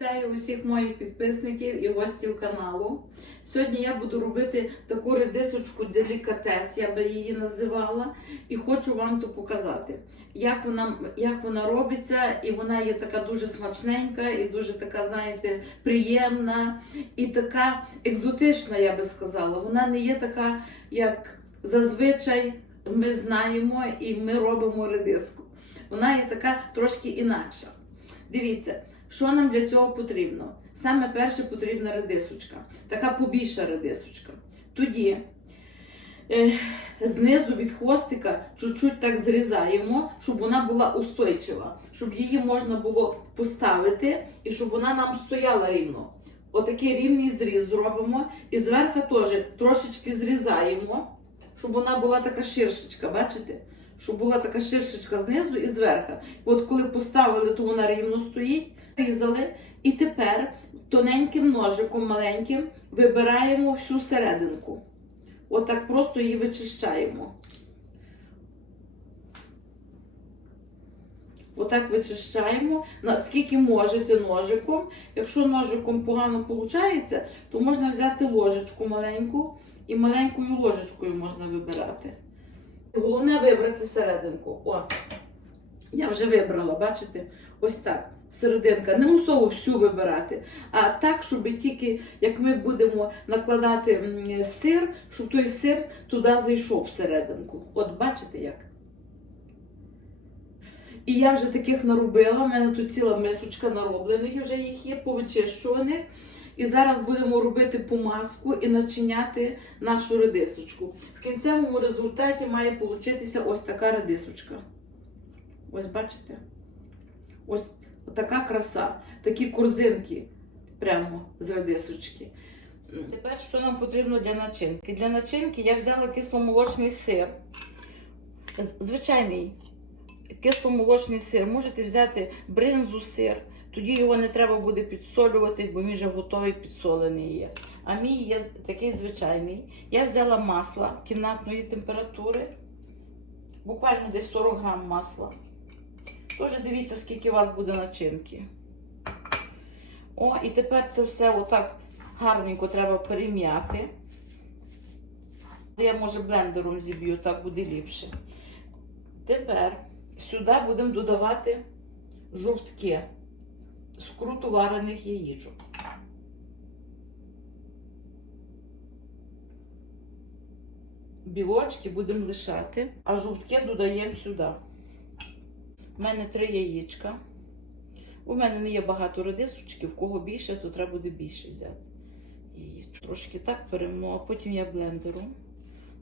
Вітаю усіх моїх підписників і гостів каналу. Сьогодні я буду робити таку редисочку делікатес, я би її називала, і хочу вам то показати, як вона, як вона робиться, і вона є така дуже смачненька, і дуже така, знаєте, приємна, і така екзотична, я би сказала. Вона не є така, як зазвичай ми знаємо і ми робимо редиску. Вона є така трошки інакша. Дивіться, що нам для цього потрібно? Саме перше потрібна редисочка, така побільша редисочка. Тоді е, знизу від хвостика чуть-чуть так зрізаємо, щоб вона була устойчива, щоб її можна було поставити і щоб вона нам стояла рівно. Отакий рівний зріз зробимо і зверху теж трошечки зрізаємо, щоб вона була така ширшечка, бачите? Щоб була така ширшечка знизу і зверху. От коли поставили, то вона рівно стоїть, різали. І тепер тоненьким ножиком маленьким вибираємо всю серединку. Отак просто її вичищаємо. Отак вичищаємо, наскільки можете ножиком. Якщо ножиком погано виходить, то можна взяти ложечку маленьку і маленькою ложечкою можна вибирати. Головне вибрати серединку. О, я вже вибрала, бачите? Ось так. Серединка. Не мусово всю вибирати, а так, щоб тільки як ми будемо накладати сир, щоб той сир туди зайшов всерединку. От бачите як? І я вже таких наробила. У мене тут ціла мисочка нароблених, і вже їх є повичищуваних. І зараз будемо робити помазку і начиняти нашу редисочку. В кінцевому результаті має получитися ось така редисочка. Ось бачите? Ось така краса, такі корзинки прямо з редисочки. Тепер що нам потрібно для начинки? Для начинки я взяла кисломолочний сир. Звичайний кисломолочний сир. Можете взяти бринзу сир. Тоді його не треба буде підсолювати, бо він вже готовий підсолений є. А мій є такий звичайний. Я взяла масло кімнатної температури, буквально десь 40 грам масла. Тож дивіться, скільки у вас буде начинки. О, і тепер це все отак гарненько треба перем'яти. Я, може, блендером зіб'ю, так буде ліпше. Тепер сюди будемо додавати жовтки з круто варених яєчок. Білочки будемо лишати, а жовтки додаємо сюди. У мене три яєчка. У мене не є багато редисочки, в кого більше, то треба буде більше взяти. Яєчко. Трошки так перемну, а потім я блендером.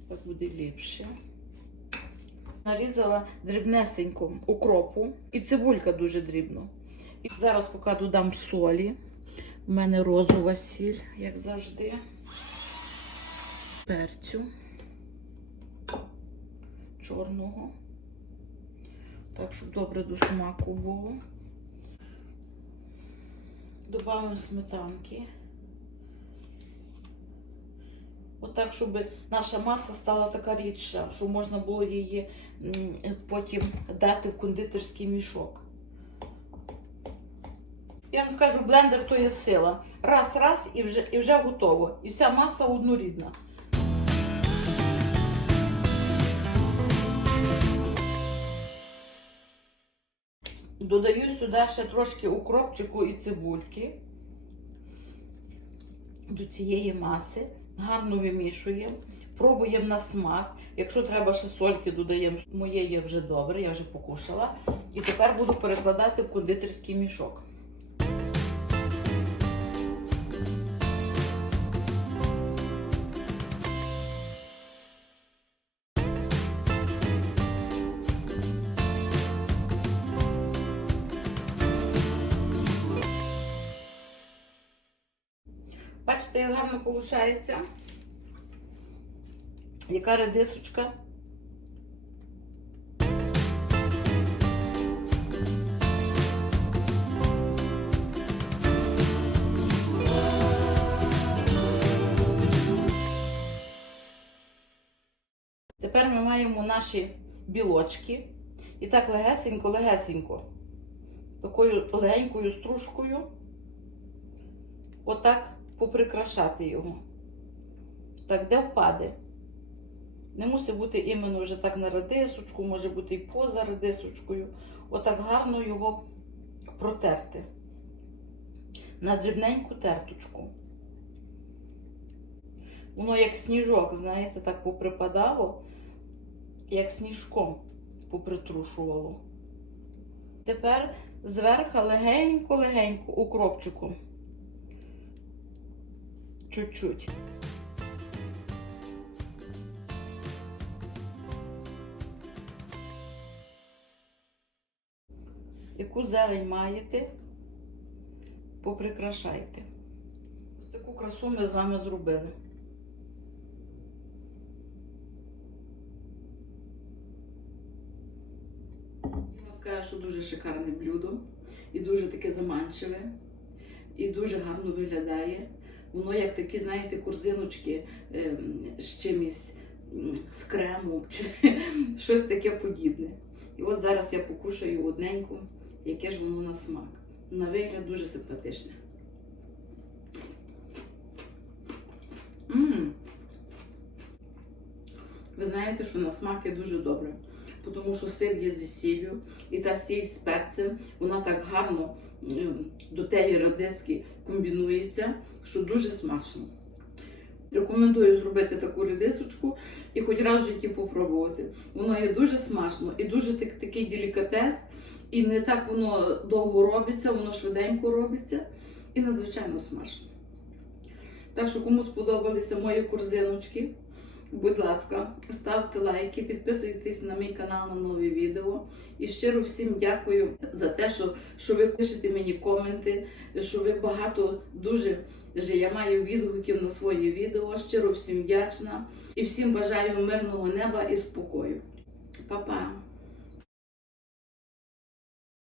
Так буде ліпше. Нарізала дрібнесенько укропу і цибулька дуже дрібно. І зараз поки додам солі. У мене розова сіль, як завжди. Перцю чорного. Так, щоб добре до смаку було. Добавимо сметанки. Отак, щоб наша маса стала така рідша, щоб можна було її потім дати в кондитерський мішок. Я вам скажу, блендер то є сила. Раз, раз і вже, і вже готово. І вся маса однорідна. Додаю сюди ще трошки укропчику і цибульки до цієї маси. Гарно вимішуємо. Пробуємо на смак. Якщо треба ще сольки, додаємо. Моє є вже добре, я вже покушала. І тепер буду перекладати в кондитерський мішок. Як гарно виходить. Яка редисочка. Тепер ми маємо наші білочки. І так легесенько, легесенько. Такою легенькою стружкою отак поприкрашати його. Так, де впаде. Не мусить бути іменно вже так на редисочку, може бути і поза редисочкою. Отак гарно його протерти. На дрібненьку терточку. Воно як сніжок, знаєте, так поприпадало, як сніжком попритрушувало. Тепер зверху легенько-легенько укропчиком. Чуть-чуть. Яку зелень маєте, поприкрашайте. Ось таку красу ми з вами зробили. Я скажу, що дуже шикарне блюдо і дуже таке заманчиве, і дуже гарно виглядає. Воно як такі, знаєте, корзиночки ем, з чимось з кремом чи щось таке подібне. І от зараз я покушаю одненьку, яке ж воно на смак. На вигляд дуже симпатичне. М. Ви знаєте, що на смак є дуже добре, тому що сир є зі сіллю, і та сіль з перцем, вона так гарно м, до тієї редиски комбінується, що дуже смачно. Рекомендую зробити таку редисочку і хоч раз в житті попробувати. Воно є дуже смачно і дуже так, такий делікатес, і не так воно довго робиться, воно швиденько робиться і надзвичайно смачно. Так що, кому сподобалися мої корзиночки, будь ласка, ставте лайки, підписуйтесь на мій канал на нові відео. І щиро всім дякую за те, що, що ви пишете мені коменти, що ви багато дуже вже я маю відгуків на свої відео. Щиро всім вдячна і всім бажаю мирного неба і спокою. Па-па!